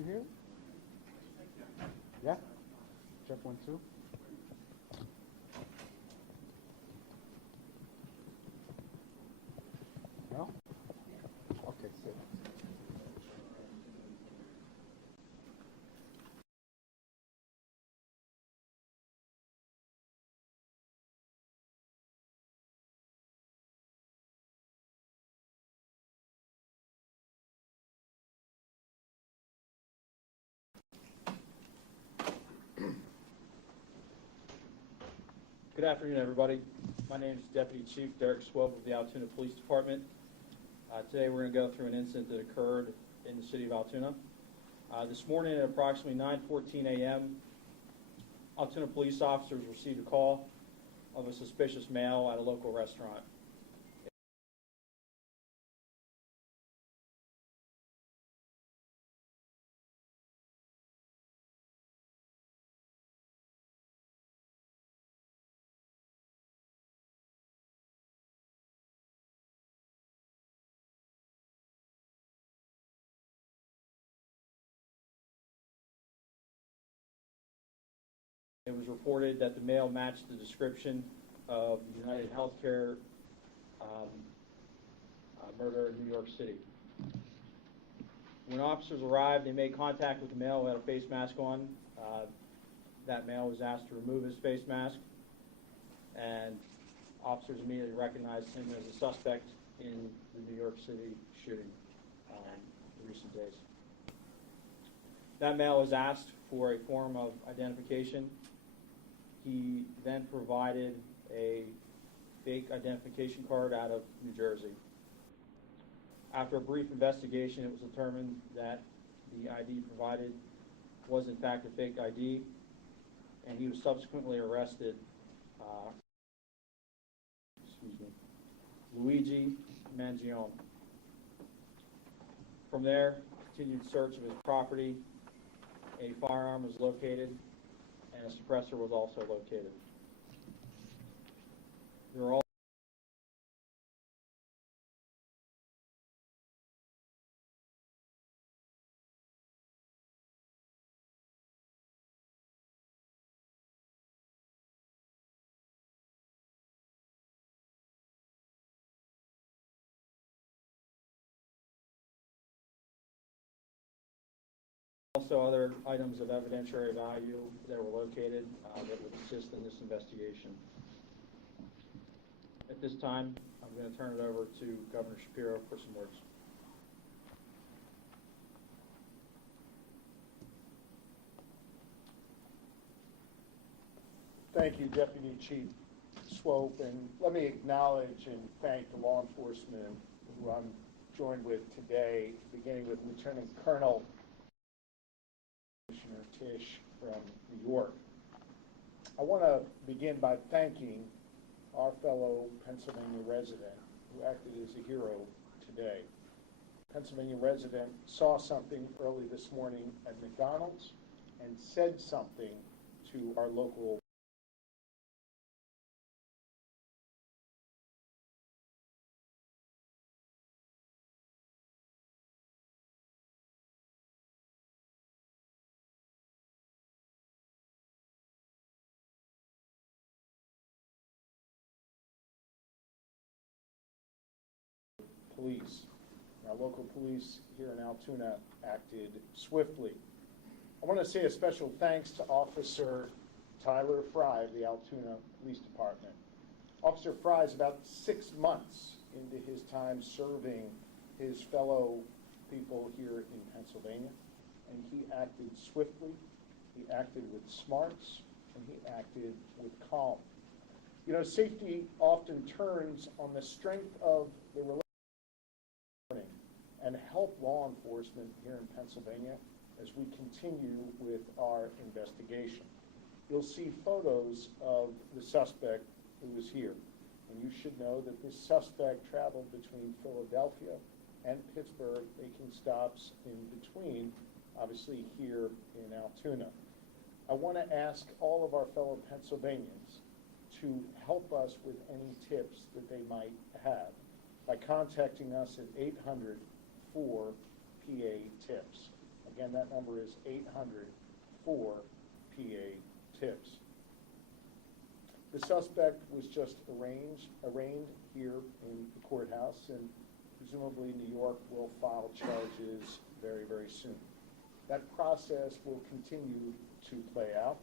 you here? Yeah? Check 1, 2. No? Okay, sit. Good afternoon, everybody. My name is Deputy Chief Derek Swope of the Altoona Police Department. Today we're going to go through an incident that occurred in the city of Altoona. This morning at approximately 9:14 a.m., Altoona police officers received a call of a suspicious male at a local restaurant. It was reported that the male matched the description of the UnitedHealthcare murder in New York City. When officers arrived, they made contact with the male who had a face mask on. That male was asked to remove his face mask, and officers immediately recognized him as a suspect in the New York City shooting in recent days. That male was asked for a form of identification. He then provided a fake identification card out of New Jersey. After a brief investigation, it was determined that the ID provided was in fact a fake ID, and he was subsequently arrested. Luigi Mangione. From there, continued search of his property. A firearm was located, and a suppressor was also located. There were also other items of evidentiary value that were located that would assist in this investigation. At this time, I'm going to turn it over to Governor Shapiro for some words. Thank you, Deputy Chief Swope, and let me acknowledge and thank the law enforcement who I'm joined with today, beginning with Lieutenant Colonel Commissioner Tisch from New York. I want to begin by thanking our fellow Pennsylvania resident who acted as a hero today. Pennsylvania resident saw something early this morning at McDonald's and said something to our local police. Our local police here in Altoona acted swiftly. I want to say a special thanks to Officer Tyler Fry of the Altoona Police Department. Officer Fry is about 6 months into his time serving his fellow people here in Pennsylvania, and he acted swiftly, he acted with smarts, and he acted with calm. You know, safety often turns on the strength of the relationship and help law enforcement here in Pennsylvania as we continue with our investigation. You'll see photos of the suspect who was here, and you should know that this suspect traveled between Philadelphia and Pittsburgh, making stops in between, obviously here in Altoona. I want to ask all of our fellow Pennsylvanians to help us with any tips that they might have by contacting us at 800-4-PA-TIPS. Again, that number is 800-4-PA TIPS. The suspect was just arraigned here in the courthouse, and presumably New York will file charges very, very soon. That process will continue to play out,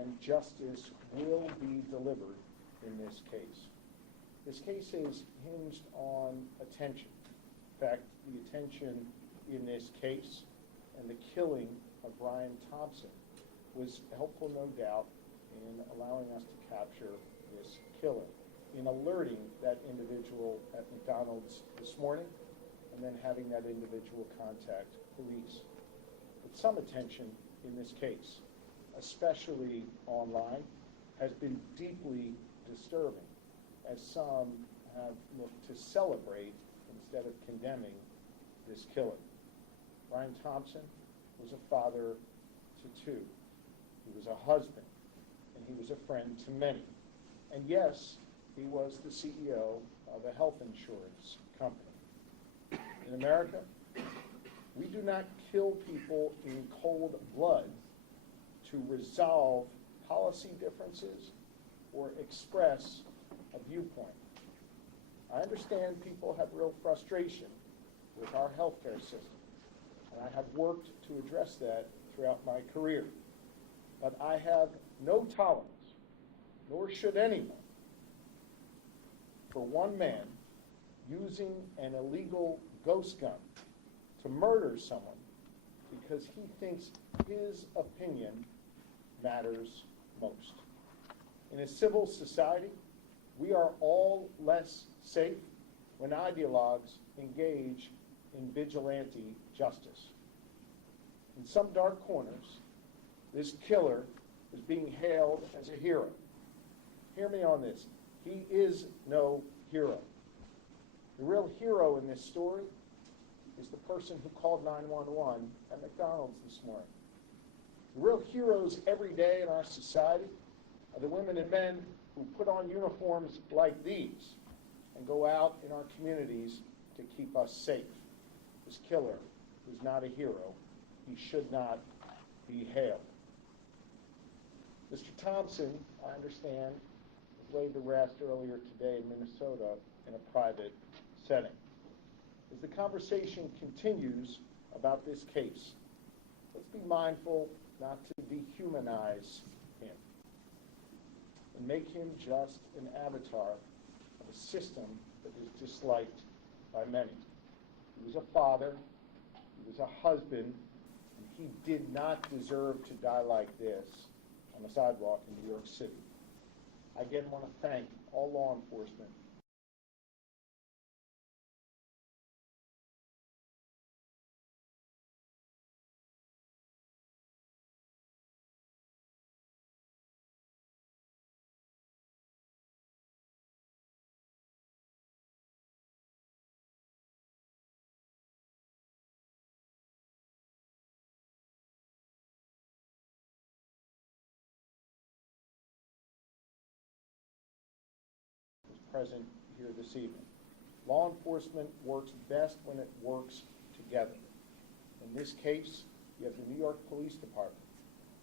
and justice will be delivered in this case. This case is hinged on attention. In fact, the attention in this case and the killing of Brian Thompson was helpful, no doubt, in allowing us to capture this killer, in alerting that individual at McDonald's this morning, and then having that individual contact police. But some attention in this case, especially online, has been deeply disturbing, as some have looked to celebrate instead of condemning this killing. Brian Thompson was a father to two. He was a husband, and he was a friend to many. And yes, he was the CEO of a health insurance company. In America, we do not kill people in cold blood to resolve policy differences or express a viewpoint. I understand people have real frustration with our healthcare system, and I have worked to address that throughout my career. But I have no tolerance, nor should anyone, for one man using an illegal ghost gun to murder someone because he thinks his opinion matters most. In a civil society, we are all less safe when ideologues engage in vigilante justice. In some dark corners, this killer is being hailed as a hero. Hear me on this. He is no hero. The real hero in this story is the person who called 911 at McDonald's this morning. The real heroes every day in our society are the women and men who put on uniforms like these and go out in our communities to keep us safe. This killer is not a hero. He should not be hailed. Mr. Thompson, I understand, was laid to rest earlier today in Minnesota in a private setting. As the conversation continues about this case, let's be mindful not to dehumanize him and make him just an avatar of a system that is disliked by many. He was a father, he was a husband, and he did not deserve to die like this on a sidewalk in New York City. I again want to thank all law enforcement present here this evening. Law enforcement works best when it works together. In this case, you have the New York Police Department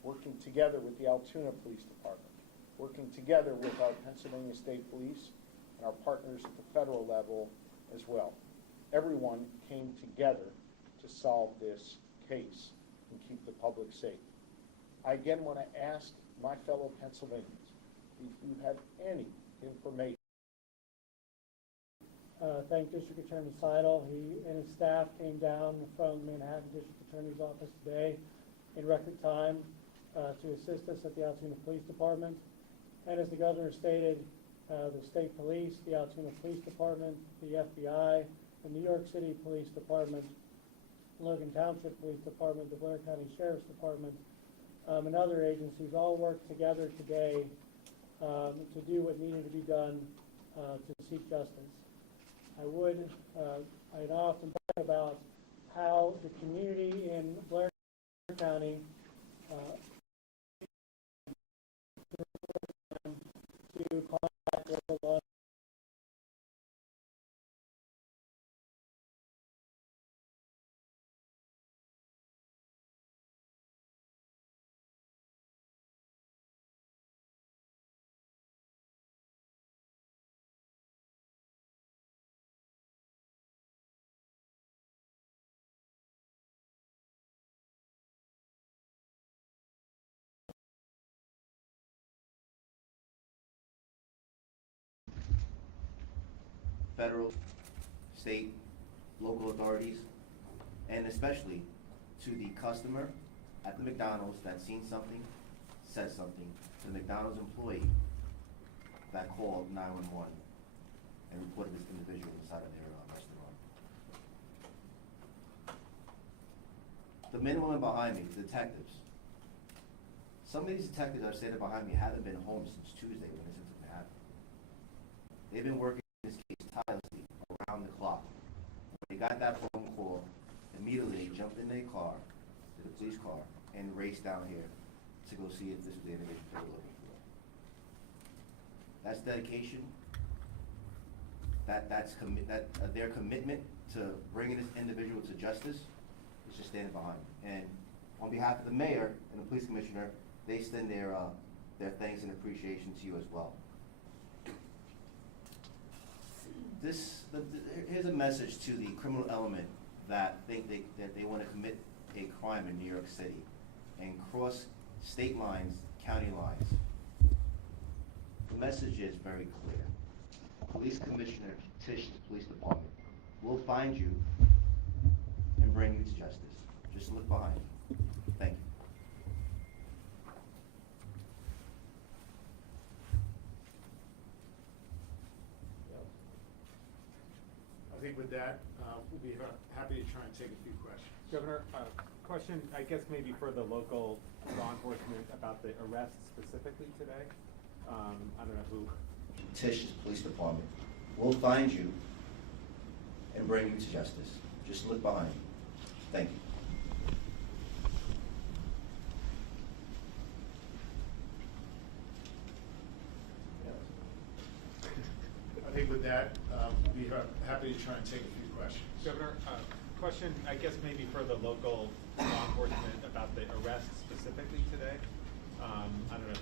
working together with the Altoona Police Department, working together with our Pennsylvania State Police and our partners at the federal level as well. Everyone came together to solve this case and keep the public safe. I again want to ask my fellow Pennsylvanians, if you have any information. Thank District Attorney Seidel. He and his staff came down from Manhattan District Attorney's Office today in record time to assist us at the Altoona Police Department. And as the governor stated, the state police, the Altoona Police Department, the FBI, the New York City Police Department, Logan Township Police Department, the Blair County Sheriff's Department, and other agencies all worked together today to do what needed to be done to seek justice. I'd often talk about how the community in Blair County to contact local law federal, state, local authorities, and especially to the customer at the McDonald's that seen something, said something, to the McDonald's employee that called 911 and reported this individual inside of their restaurant. The men and women behind me, the detectives, some of these detectives that are standing behind me haven't been home since Tuesday when this incident happened. They've been working this case tirelessly around the clock. When they got that phone call, immediately they jumped in their car, the police car, and raced down here to go see if this was the individual they were looking for. That's dedication. Their commitment to bringing this individual to justice is just standing behind me. And on behalf of the mayor and the police commissioner, they extend their thanks and appreciation to you as well. Here's a message to the criminal element that think that they want to commit a crime in New York City and cross state lines, county lines. The message is very clear. Police Commissioner Tisch's police department will find you and bring you to justice. Just look behind you. Thank you. I think with that, we'll be happy to try and take a few questions. Governor, question, I guess maybe for the local law enforcement about the arrest specifically today. I don't know who. Tisch's police department will find you and bring you to justice. Just look behind you. Thank you. I think with that, we'll be happy to try and take a few questions. Governor, question, I guess maybe for the local law enforcement about the arrest specifically today. I don't know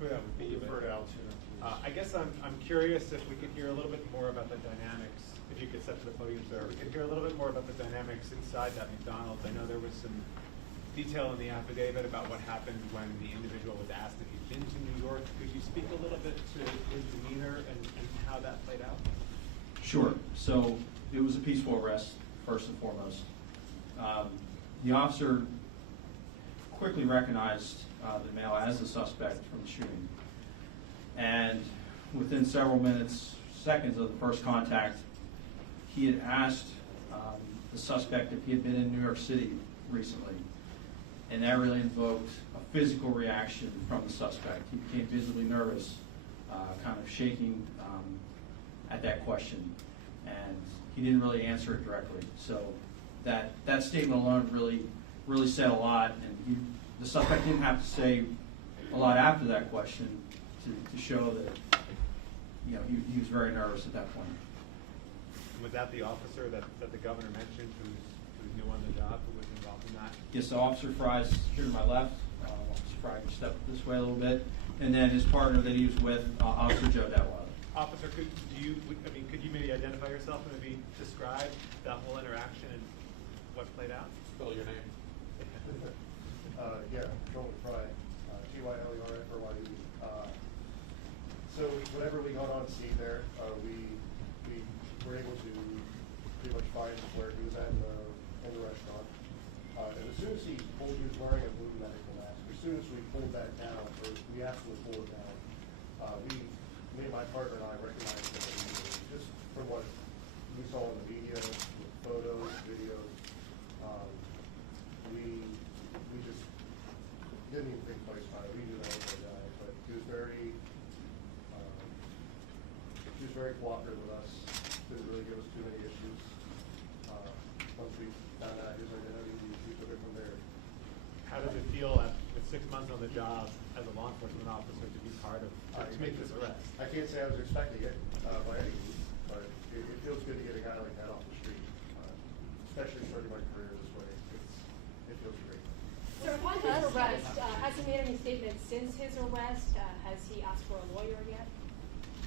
who that would be. Defer to Altoona. I guess I'm curious if we could hear a little bit more about the dynamics, if you could step to the podium, sir. We could hear a little bit more about the dynamics inside that McDonald's. I know there was some detail in the affidavit about what happened when the individual was asked if he'd been to New York. Could you speak a little bit to his demeanor and how that played out? Sure. So it was a peaceful arrest, first and foremost. The officer quickly recognized the male as the suspect from the shooting. And within several minutes, seconds of the first contact, he had asked the suspect if he had been in New York City recently. And that really invoked a physical reaction from the suspect. He became visibly nervous, kind of shaking at that question. And he didn't really answer it directly. So that statement alone really said a lot. And the suspect didn't have to say a lot after that question to show that he was very nervous at that point. And was that the officer that the governor mentioned who's new on the job, who was involved in that? Yes, so Officer Fry's here to my left. Officer Fry can step this way a little bit. And then his partner that he was with, Officer Joe Detweiler. Officer, could you maybe identify yourself and maybe describe that whole interaction and what played out? Spell your name. Yeah, Joel Fry, Tylerfry. So whenever we got on scene there, we were able to pretty much find where he was at in the restaurant. And as soon as he was wearing a blue medical mask. As soon as we pulled that down, or we asked him to pull it down, me and my partner and I recognized him immediately, just from what we saw in the media, with photos, videos. We just didn't even think twice about it. We knew that was our guy, but he was very cooperative with us. Didn't really give us too many issues. Once we found out his identity, we took it from there. How does it feel with 6 months on the job as a law enforcement officer to be part of, to make this arrest? I can't say I was expecting it by any means, but it feels good to get a guy like that off the street, especially starting my career this way. It feels great. So upon his arrest, has he made any statements since his arrest? Has he asked for a lawyer yet?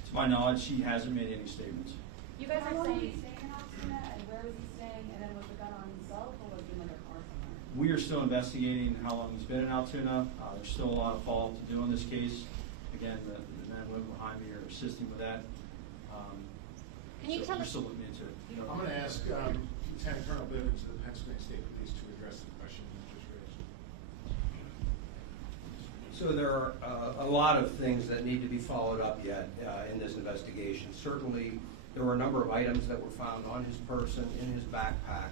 To my knowledge, he hasn't made any statements. You guys How are long was he saying, staying in Altoona, and where was he staying, and then was the gun on himself, or was he in like a car somewhere? We are still investigating how long he's been in Altoona. There's still a lot of follow-up to do on this case. Again, the men and women behind me are assisting with that. Can you tell We're us? still looking into it. I'm going to ask Lieutenant Colonel Bivens of the Pennsylvania State Police to address the question you just raised. So there are a lot of things that need to be followed up yet in this investigation. Certainly, there were a number of items that were found on his person, in his backpack,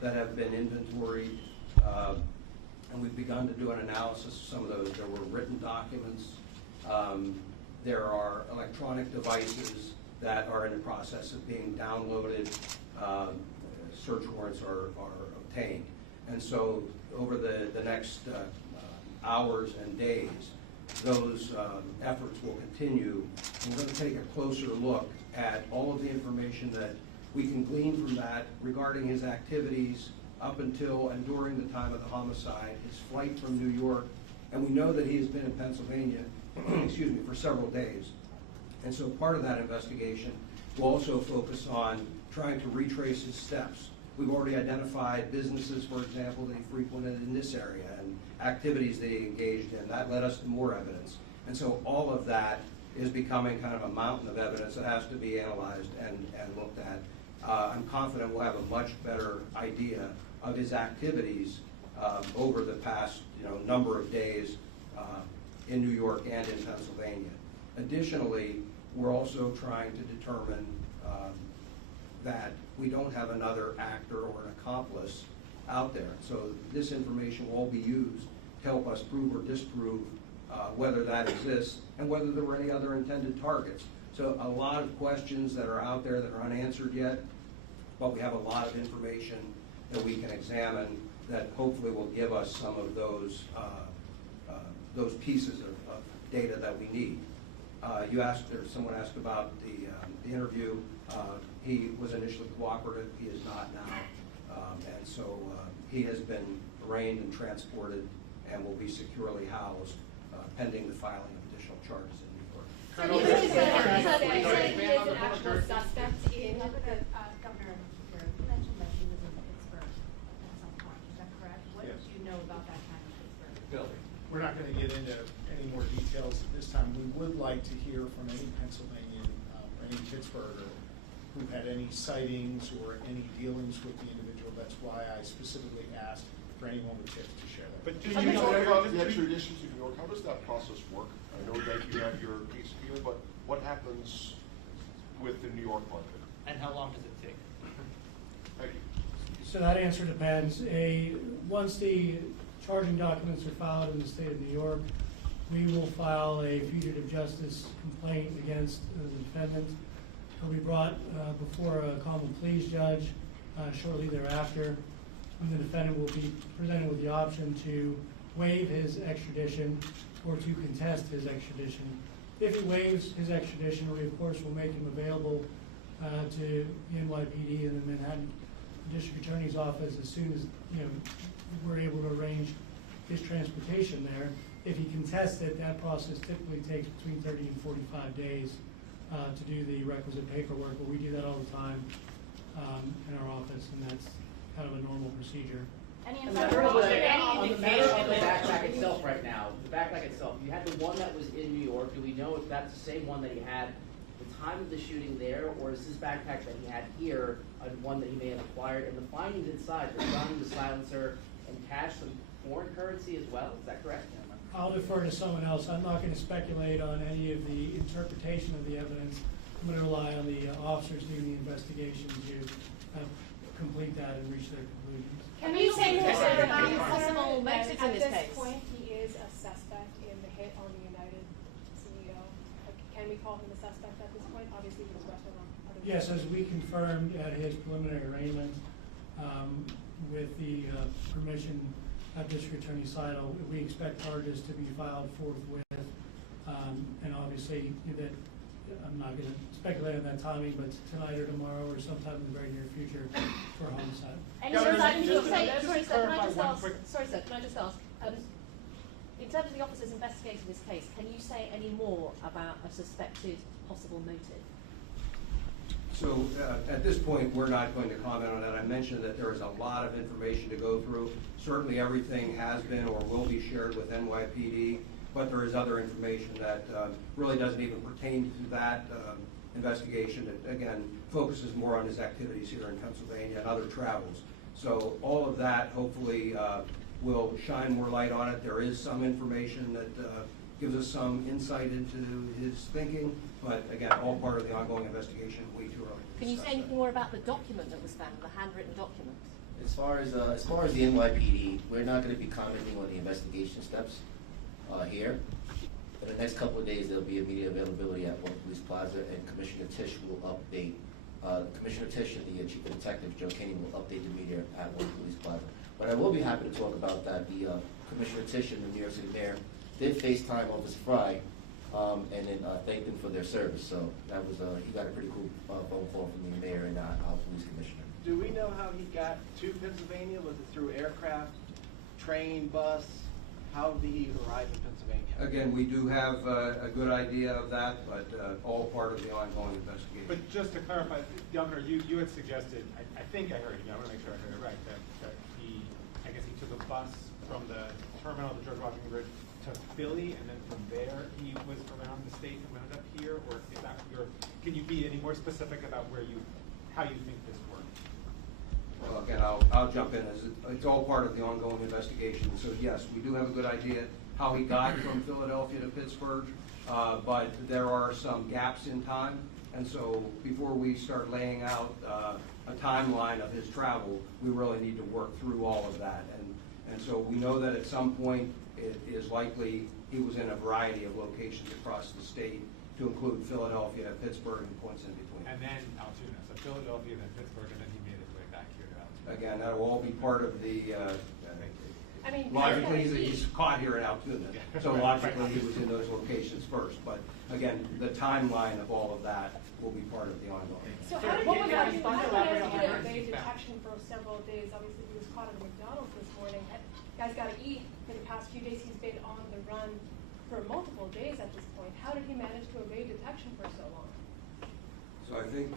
that have been inventoried, and we've begun to do an analysis of some of those. There were written documents. There are electronic devices that are in the process of being downloaded. Search warrants are obtained. And so over the next hours and days, those efforts will continue. We're going to take a closer look at all of the information that we can glean from that regarding his activities up until and during the time of the homicide, his flight from New York, and we know that he has been in Pennsylvania, excuse me, for several days. And so part of that investigation will also focus on trying to retrace his steps. We've already identified businesses, for example, that he frequented in this area and activities that he engaged in. That led us to more evidence. And so all of that is becoming kind of a mountain of evidence that has to be analyzed and looked at. I'm confident we'll have a much better idea of his activities over the past number of days in New York and in Pennsylvania. Additionally, we're also trying to determine that we don't have another actor or an accomplice out there. So this information will all be used to help us prove or disprove whether that exists and whether there were any other intended targets. So a lot of questions that are out there that are unanswered yet, but we have a lot of information that we can examine that hopefully will give us some of those pieces of data that we need. Someone asked about the interview. He was initially cooperative. He is not now. And so he has been arraigned and transported and will be securely housed pending the filing of additional charges in New York. So you said he is an actual suspect in the. Governor, you mentioned that he was in Pittsburgh at some point, is that correct? What Yes. do you know about that time in Pittsburgh? We're not going to get into any more details at this time. We would like to hear from any Pennsylvanian or any Pittsburgher who've had any sightings or any dealings with the individual. That's why I specifically asked for anyone with tips to share that. But Can you talk about the extradition to New York? How does that process work? I know that you have your case here, but what happens with the New York market? And how long does it take? Thank you. So that answer depends. Once the charging documents are filed in the state of New York, we will file a fugitive justice complaint against the defendant. He'll be brought before a common pleas judge shortly thereafter. And the defendant will be presented with the option to waive his extradition or to contest his extradition. If he waives his extradition, we of course will make him available to the NYPD and the Manhattan District Attorney's Office as soon as we're able to arrange his transportation there. If he contests it, that process typically takes between 30 and 45 days to do the requisite paperwork, but we do that all the time in our office, and that's kind of a normal procedure. Any On the matter of the backpack indication? itself right now, the backpack itself, you had the one that was in New York. Do we know if that's the same one that he had at the time of the shooting there, or is this backpack that he had here one that he may have acquired? And the findings inside, the gun, the silencer, and cash, some foreign currency as well, is that correct? I'll defer to someone else. I'm not going to speculate on any of the interpretation of the evidence. I'm going to rely on the officers doing the investigation to complete that and reach their conclusions. Can you say more about Any possible that motives in at this this case? point he is a suspect in the hit on the United CEO? Can we call him a suspect at this point? Obviously, he was arrested on other. Yes, as we confirmed at his preliminary arraignment, with the permission of District Attorney Seidel, we expect charges to be filed forthwith. And obviously, that I'm not going to speculate on that timing, but tonight or tomorrow or sometime in the very near future for homicide. Any Governor, insight into just to- say, just sorry to sir, can I clarify just one ask, quick- sorry sir, can I just ask, in terms of the officers investigating this case, can you say any more about a suspected possible motive? So at this point, we're not going to comment on that. I mentioned that there is a lot of information to go through. Certainly everything has been or will be shared with NYPD, but there is other information that really doesn't even pertain to that investigation that, again, focuses more on his activities here in Pennsylvania and other travels. So all of that hopefully will shine more light on it. There is some information that gives us some insight into his thinking, but again, all part of the ongoing investigation, way too early to Can you say discuss anything more about the document that was found, the handwritten document? As far as the NYPD, we're not going to be commenting on the investigation steps here. In the next couple of days, there'll be immediate availability at One Police Plaza, and Commissioner Tisch will update. Commissioner Tisch and the Chief of Detectives, Joe Kinney, will update the media at One Police Plaza. But I will be happy to talk about that. The Commissioner Tisch and the New York City Mayor did FaceTime Officer Fry, and then thanked him for their service. So that was he got a pretty cool phone call from the mayor and our police commissioner. Do we know how he got to Pennsylvania? Was it through aircraft, train, bus? How did he arrive in Pennsylvania? Again, we do have a good idea of that, but all part of the ongoing investigation. But just to clarify, Governor, you had suggested, I think I heard you, I want to make sure I heard it right, that he, I guess he took a bus from the terminal, the George Washington Bridge, to Philly, and then from there he was around the state and wound up here, or is that can you be any more specific about how you think this worked? Well, again, I'll jump in. It's all part of the ongoing investigation. So yes, we do have a good idea how he got from Philadelphia to Pittsburgh, but there are some gaps in time. And so before we start laying out a timeline of his travel, we really need to work through all of that. And so we know that at some point it is likely he was in a variety of locations across the state, to include Philadelphia, Pittsburgh, and points in between. And then Altoona, so Philadelphia, then Pittsburgh, and then he made his way back here to Altoona. Again, that will all be part of the, I mean, logically, he's caught here in Altoona, so logically he was in those locations first. But again, the timeline of all of that will be part of the ongoing. So how did you evade detection for several days? Obviously, he was caught at McDonald's this morning. Guy's got to eat. For the past few days, he's been on the run for multiple days at this point. How did he manage to evade detection for so long? So I think,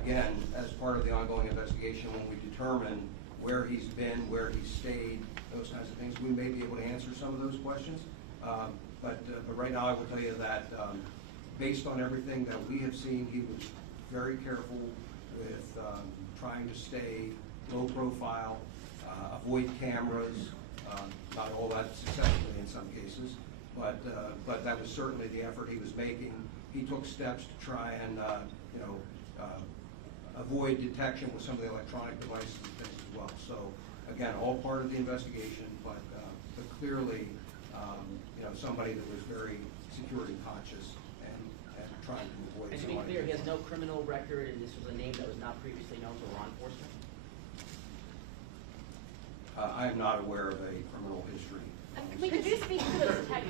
again, as part of the ongoing investigation, when we determine where he's been, where he's stayed, those kinds of things, we may be able to answer some of those questions. But right now, I will tell you that based on everything that we have seen, he was very careful with trying to stay low profile, avoid cameras, not all that successfully in some cases, but that was certainly the effort he was making. He took steps to try and avoid detection with some of the electronic devices and things as well. So again, all part of the investigation, but clearly, somebody that was very security conscious and trying to avoid. And to be clear, he has no criminal record, and this was a name that was not previously known to law enforcement? I am not aware of a criminal history. Could you speak to those tech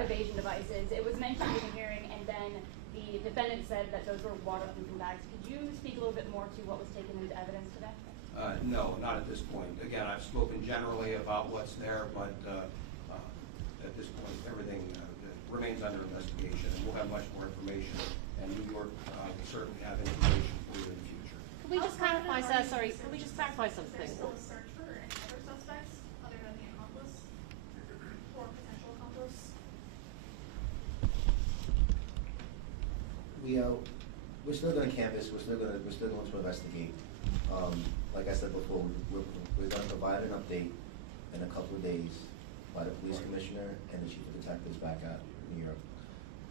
evasion devices? It was mentioned in the hearing, and then the defendant said that those were waterproofing bags. Could you speak a little bit more to what was taken into evidence today? No, not at this point. Again, I've spoken generally about what's there, but at this point, everything remains under investigation, and we'll have much more information, and New York will certainly have information for you in the future. Can we just clarify, sir, sorry, can we just clarify something? Is there still a search for any other suspects other than the accomplice or potential accomplice? We're still going to canvass. We're still going to investigate. Like I said before, we're going to provide an update in a couple of days by the police commissioner and the chief of detectives back at New York.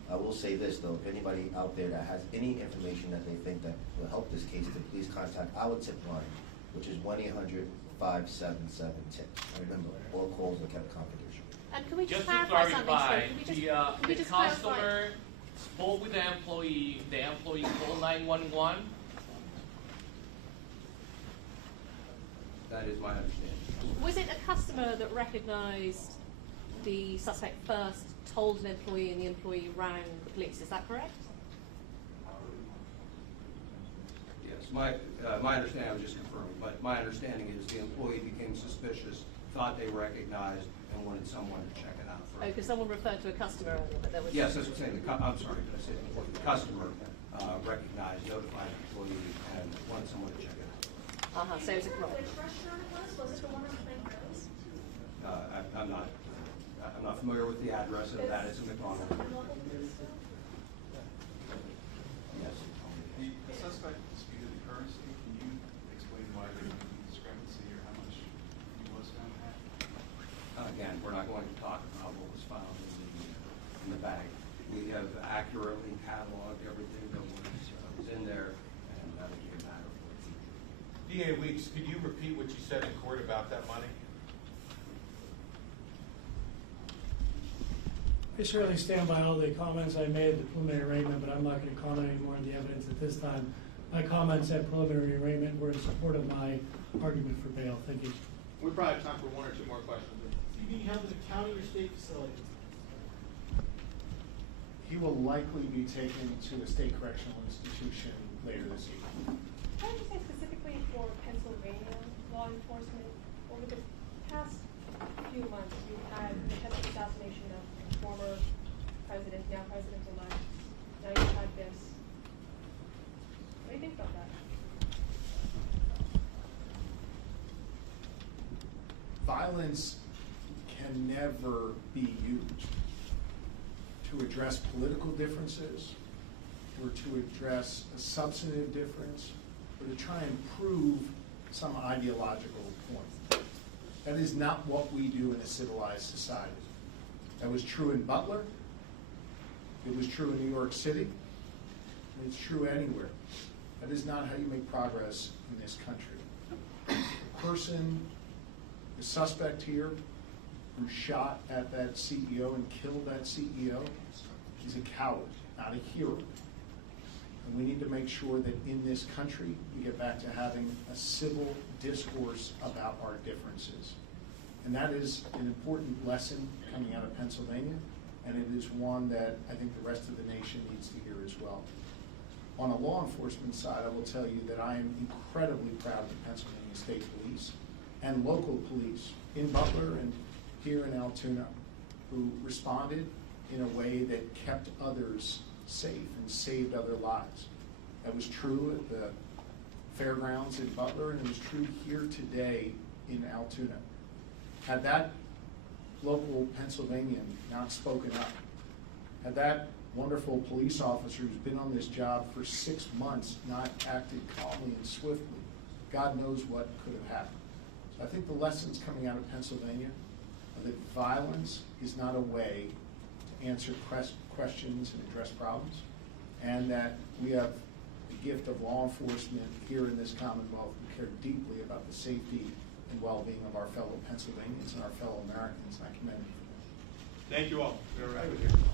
I will say this though: if anybody out there that has any information that they think that will help this case, to please contact our tip line, which is 1-800-577-TIP. Remember, all calls are kept confidential. And can we just to clarify something, clarify, sir? Can we the just clarify? customer spoke with the employee called 911. That is my understanding. Was it a customer that recognized the suspect first, told an employee, and the employee rang the police? Is that correct? Yes, my understanding, I was just confirming, but my understanding is the employee became suspicious, thought they recognized, and wanted someone to check it out first. Oh, because someone referred to a customer earlier, but there was... Yes, that's what I'm saying. I'm sorry, did I say the employee? The customer recognized, notified the employee, and wanted someone to check it out. So it's a crime. Which restaurant it was? Was it the one on Plain Rose? I'm not familiar with the address of that. It's a McDonald's. have accurately cataloged everything that was in there, and that would be a matter for the future. DA Weeks, could you repeat what you said in court about that money? I certainly stand by all the comments I made at the preliminary arraignment, but I'm not going to comment any more on the evidence at this time. My comments at preliminary arraignment were in support of my argument for bail. Thank you. We probably have time for one or two more questions. Is he being held in a county or state facility? He will likely be taken to a state correctional institution later this evening. Can I just say specifically for Pennsylvania law enforcement, over the past few months, we've had the attempted assassination of former president, now president-elect. Now you've had this. What do you think about that? Violence can never be used to address political differences or to address a substantive difference or to try and prove some ideological point. That is not what we do in a civilized society. That was true in Butler. It was true in New York City. And it's true anywhere. That is not how you make progress in this country. The person, the suspect here, who shot at that CEO and killed that CEO, is a coward, not a hero. And we need to make sure that in this country, we get back to having a civil discourse about our differences. And that is an important lesson coming out of Pennsylvania, and it is one that I think the rest of the nation needs to hear as well. On a law enforcement side, I will tell you that I am incredibly proud of the Pennsylvania State Police and local police in Butler and here in Altoona, who responded in a way that kept others safe and saved other lives. That was true at the fairgrounds in Butler, and it was true here today in Altoona. Had that local Pennsylvanian not spoken up, had that wonderful police officer who's been on this job for 6 months not acted calmly and swiftly, God knows what could have happened. So I think the lessons coming out of Pennsylvania are that violence is not a way to answer questions and address problems, and that we have the gift of law enforcement here in this Commonwealth who care deeply about the safety and well-being of our fellow Pennsylvanians and our fellow Americans, and I commend you for that. Thank you all. We're right with you.